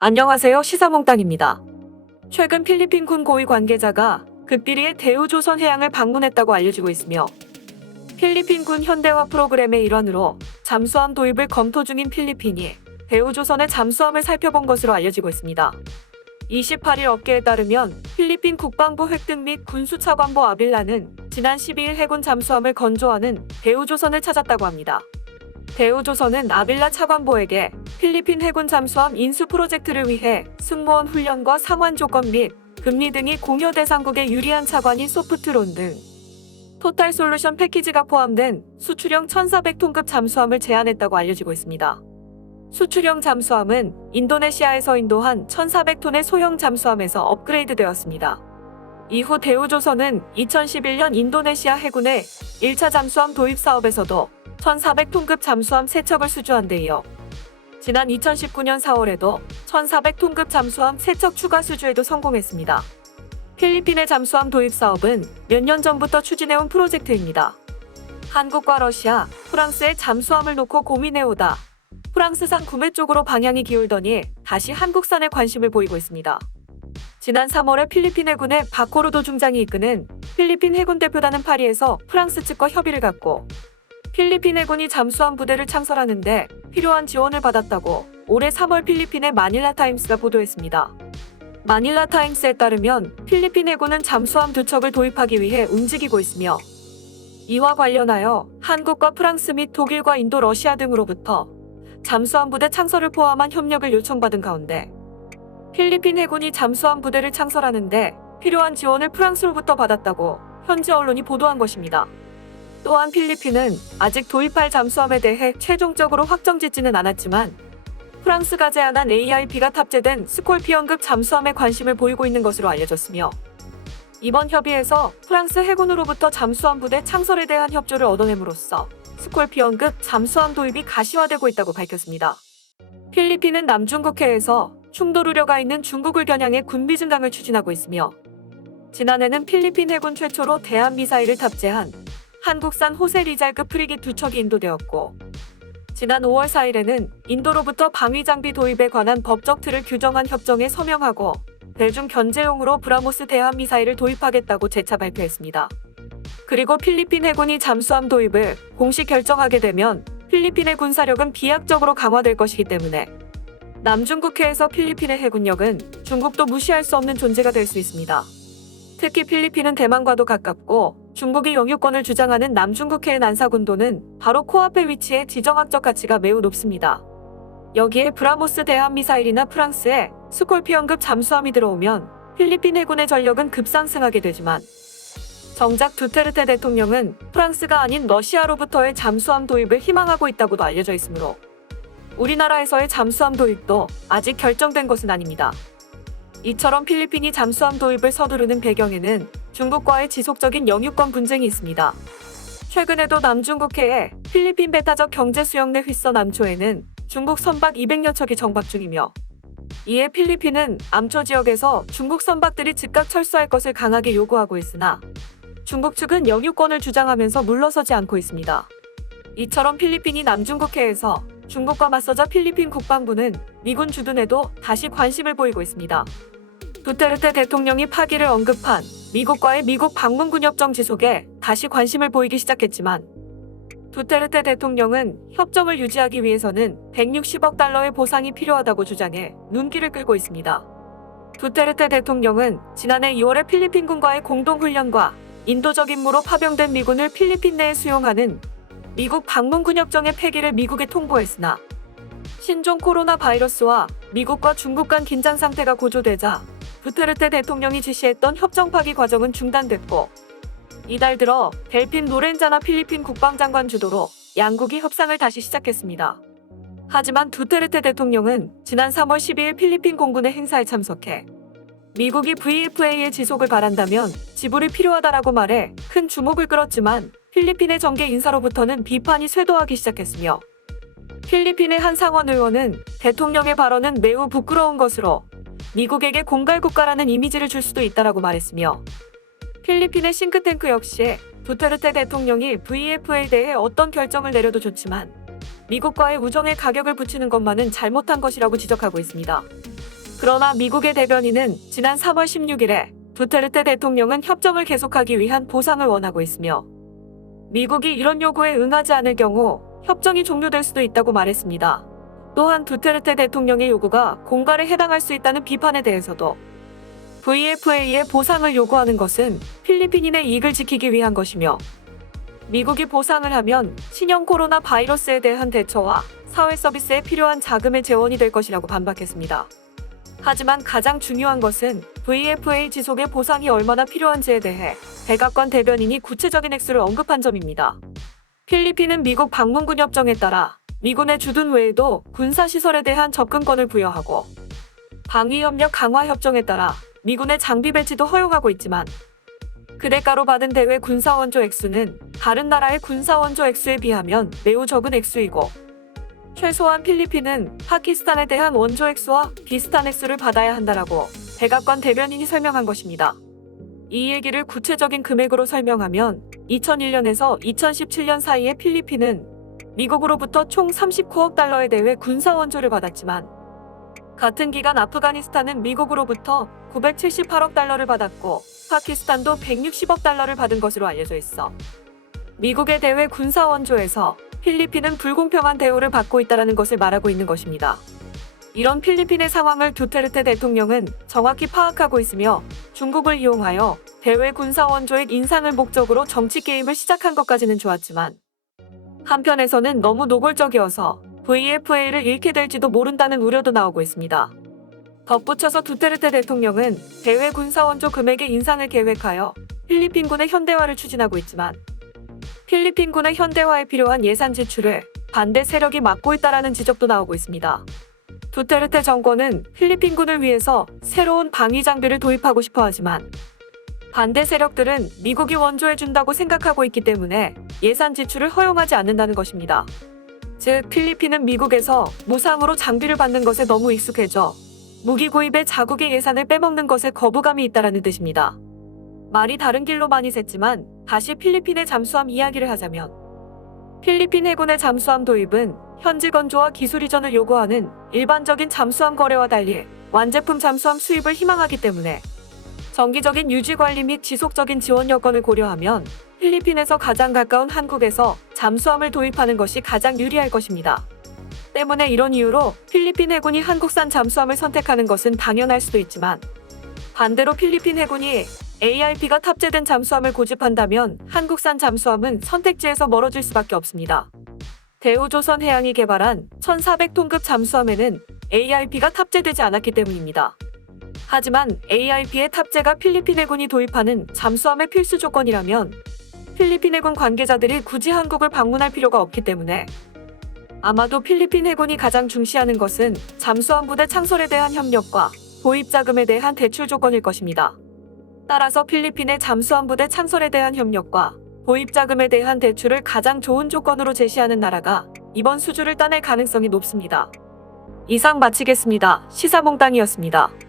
안녕하세요. 시사몽땅입니다. 최근 필리핀 군 고위 관계자가 극비리의 대우조선 해양을 방문했다고 알려지고 있으며 필리핀 군 현대화 프로그램의 일환으로 잠수함 도입을 검토 중인 필리핀이 대우조선의 잠수함을 살펴본 것으로 알려지고 있습니다. 28일 업계에 따르면 필리핀 국방부 획득 및 군수차관보 아빌라는 지난 12일 해군 잠수함을 건조하는 대우조선을 찾았다고 합니다. 대우조선은 아빌라 차관보에게 필리핀 해군 잠수함 인수 프로젝트를 위해 승무원 훈련과 상환 조건 및 금리 등이 공여 대상국에 유리한 차관인 소프트론 등 토탈 솔루션 패키지가 포함된 수출형 1400톤급 잠수함을 제안했다고 알려지고 있습니다. 수출형 잠수함은 인도네시아에서 인도한 1400톤의 소형 잠수함에서 업그레이드 되었습니다. 이후 대우조선은 2011년 인도네시아 해군의 1차 잠수함 도입 사업에서도 1400톤급 잠수함 3척을 수주한 데 이어 지난 2019년 4월에도 1400톤급 잠수함 3척 추가 수주에도 성공했습니다. 필리핀의 잠수함 도입 사업은 몇 년 전부터 추진해온 프로젝트입니다. 한국과 러시아, 프랑스의 잠수함을 놓고 고민해오다 프랑스산 구매 쪽으로 방향이 기울더니 다시 한국산에 관심을 보이고 있습니다. 지난 3월에 필리핀 해군의 바코르도 중장이 이끄는 필리핀 해군 대표단은 파리에서 프랑스 측과 협의를 갖고 필리핀 해군이 잠수함 부대를 창설하는데 필요한 지원을 받았다고 올해 3월 필리핀의 마닐라 타임스가 보도했습니다. 마닐라 타임스에 따르면 필리핀 해군은 잠수함 두 척을 도입하기 위해 움직이고 있으며 이와 관련하여 한국과 프랑스 및 독일과 인도, 러시아 등으로부터 잠수함 부대 창설을 포함한 협력을 요청받은 가운데 필리핀 해군이 잠수함 부대를 창설하는데 필요한 지원을 프랑스로부터 받았다고 현지 언론이 보도한 것입니다. 또한 필리핀은 아직 도입할 잠수함에 대해 최종적으로 확정짓지는 않았지만 프랑스가 제안한 AIP가 탑재된 스콜피언급 잠수함에 관심을 보이고 있는 것으로 알려졌으며 이번 협의에서 프랑스 해군으로부터 잠수함 부대 창설에 대한 협조를 얻어냄으로써 스콜피언급 잠수함 도입이 가시화되고 있다고 밝혔습니다. 필리핀은 남중국해에서 충돌 우려가 있는 중국을 겨냥해 군비 증강을 추진하고 있으며 지난해는 필리핀 해군 최초로 대한 미사일을 탑재한 한국산 호세 리잘급 프리깃 두 척이 인도되었고 지난 5월 4일에는 인도로부터 방위 장비 도입에 관한 법적 틀을 규정한 협정에 서명하고 대중 견제용으로 브라모스 대한 미사일을 도입하겠다고 재차 발표했습니다. 그리고 필리핀 해군이 잠수함 도입을 공식 결정하게 되면 필리핀의 군사력은 비약적으로 강화될 것이기 때문에 남중국해에서 필리핀의 해군력은 중국도 무시할 수 없는 존재가 될 수 있습니다. 특히 필리핀은 대만과도 가깝고 중국이 영유권을 주장하는 남중국해의 난사군도는 바로 코앞에 위치해 지정학적 가치가 매우 높습니다. 여기에 브라모스 대한 미사일이나 프랑스의 스콜피언급 잠수함이 들어오면 필리핀 해군의 전력은 급상승하게 되지만 정작 두테르테 대통령은 프랑스가 아닌 러시아로부터의 잠수함 도입을 희망하고 있다고도 알려져 있으므로 우리나라에서의 잠수함 도입도 아직 결정된 것은 아닙니다. 이처럼 필리핀이 잠수함 도입을 서두르는 배경에는 중국과의 지속적인 영유권 분쟁이 있습니다. 최근에도 남중국해에 필리핀 배타적 경제 수역 내 휘서 남초에는 중국 선박 200여 척이 정박 중이며 이에 필리핀은 암초 지역에서 중국 선박들이 즉각 철수할 것을 강하게 요구하고 있으나 중국 측은 영유권을 주장하면서 물러서지 않고 있습니다. 이처럼 필리핀이 남중국해에서 중국과 맞서자 필리핀 국방부는 미군 주둔에도 다시 관심을 보이고 있습니다. 두테르테 대통령이 파기를 언급한 미국과의 미국 방문군 협정 지속에 다시 관심을 보이기 시작했지만 두테르테 대통령은 협정을 유지하기 위해서는 160억 달러의 보상이 필요하다고 주장해 눈길을 끌고 있습니다. 두테르테 대통령은 지난해 2월에 필리핀군과의 공동훈련과 인도적 임무로 파병된 미군을 필리핀 내에 수용하는 미국 방문군 협정의 폐기를 미국에 통보했으나 신종 코로나 바이러스와 미국과 중국 간 긴장 상태가 고조되자 두테르테 대통령이 지시했던 협정 파기 과정은 중단됐고 이달 들어 델핀 노렌자나 필리핀 국방장관 주도로 양국이 협상을 다시 시작했습니다. 하지만 두테르테 대통령은 지난 3월 12일 필리핀 공군의 행사에 참석해 미국이 VFA의 지속을 바란다면 지불이 필요하다라고 말해 큰 주목을 끌었지만 필리핀의 정계 인사로부터는 비판이 쇄도하기 시작했으며 필리핀의 한 상원 의원은 대통령의 발언은 매우 부끄러운 것으로 미국에게 공갈 국가라는 이미지를 줄 수도 있다라고 말했으며 필리핀의 싱크탱크 역시 두테르테 대통령이 VF에 대해 어떤 결정을 내려도 좋지만 미국과의 우정에 가격을 붙이는 것만은 잘못한 것이라고 지적하고 있습니다. 그러나 미국의 대변인은 지난 3월 16일에 두테르테 대통령은 협정을 계속하기 위한 보상을 원하고 있으며 미국이 이런 요구에 응하지 않을 경우 협정이 종료될 수도 있다고 말했습니다. 또한 두테르테 대통령의 요구가 공갈에 해당할 수 있다는 비판에 대해서도 VFA의 보상을 요구하는 것은 필리핀인의 이익을 지키기 위한 것이며 미국이 보상을 하면 신형 코로나 바이러스에 대한 대처와 사회 서비스에 필요한 자금의 재원이 될 것이라고 반박했습니다. 하지만 가장 중요한 것은 VFA 지속의 보상이 얼마나 필요한지에 대해 백악관 대변인이 구체적인 액수를 언급한 점입니다. 필리핀은 미국 방문군 협정에 따라 미군의 주둔 외에도 군사시설에 대한 접근권을 부여하고 방위협력 강화 협정에 따라 미군의 장비 배치도 허용하고 있지만 그 대가로 받은 대외 군사원조 액수는 다른 나라의 군사원조 액수에 비하면 매우 적은 액수이고 최소한 필리핀은 파키스탄에 대한 원조 액수와 비슷한 액수를 받아야 한다라고 백악관 대변인이 설명한 것입니다. 이 얘기를 구체적인 금액으로 설명하면 2001년에서 2017년 사이에 필리핀은 미국으로부터 총 39억 달러의 대외 군사 원조를 받았지만 같은 기간 아프가니스탄은 미국으로부터 978억 달러를 받았고 파키스탄도 160억 달러를 받은 것으로 알려져 있어 미국의 대외 군사 원조에서 필리핀은 불공평한 대우를 받고 있다는 것을 말하고 있는 것입니다. 이런 필리핀의 상황을 두테르테 대통령은 정확히 파악하고 있으며 중국을 이용하여 대외 군사 원조액 인상을 목적으로 정치 게임을 시작한 것까지는 좋았지만 한편에서는 너무 노골적이어서 VFA를 잃게 될지도 모른다는 우려도 나오고 있습니다. 덧붙여서 두테르테 대통령은 대외 군사 원조 금액의 인상을 계획하여 필리핀군의 현대화를 추진하고 있지만 필리핀군의 현대화에 필요한 예산 지출을 반대 세력이 막고 있다라는 지적도 나오고 있습니다. 두테르테 정권은 필리핀군을 위해서 새로운 방위 장비를 도입하고 싶어 하지만 반대 세력들은 미국이 원조해준다고 생각하고 있기 때문에 예산 지출을 허용하지 않는다는 것입니다. 즉, 필리핀은 미국에서 무상으로 장비를 받는 것에 너무 익숙해져 무기 구입에 자국의 예산을 빼먹는 것에 거부감이 있다라는 뜻입니다. 말이 다른 길로 많이 샜지만 다시 필리핀의 잠수함 이야기를 하자면 필리핀 해군의 잠수함 도입은 현지 건조와 기술 이전을 요구하는 일반적인 잠수함 거래와 달리 완제품 잠수함 수입을 희망하기 때문에 정기적인 유지 관리 및 지속적인 지원 여건을 고려하면 필리핀에서 가장 가까운 한국에서 잠수함을 도입하는 것이 가장 유리할 것입니다. 때문에 이런 이유로 필리핀 해군이 한국산 잠수함을 선택하는 것은 당연할 수도 있지만 반대로 필리핀 해군이 ARP가 탑재된 잠수함을 고집한다면 한국산 잠수함은 선택지에서 멀어질 수밖에 없습니다. 대우조선 해양이 개발한 1400톤급 잠수함에는 ARP가 탑재되지 않았기 때문입니다. 하지만 ARP의 탑재가 필리핀 해군이 도입하는 잠수함의 필수 조건이라면 필리핀 해군 관계자들이 굳이 한국을 방문할 필요가 없기 때문에 아마도 필리핀 해군이 가장 중시하는 것은 잠수함 부대 창설에 대한 협력과 도입 자금에 대한 대출 조건일 것입니다. 따라서 필리핀의 잠수함 부대 창설에 대한 협력과 도입 자금에 대한 대출을 가장 좋은 조건으로 제시하는 나라가 이번 수주를 따낼 가능성이 높습니다. 이상 마치겠습니다. 시사몽땅이었습니다.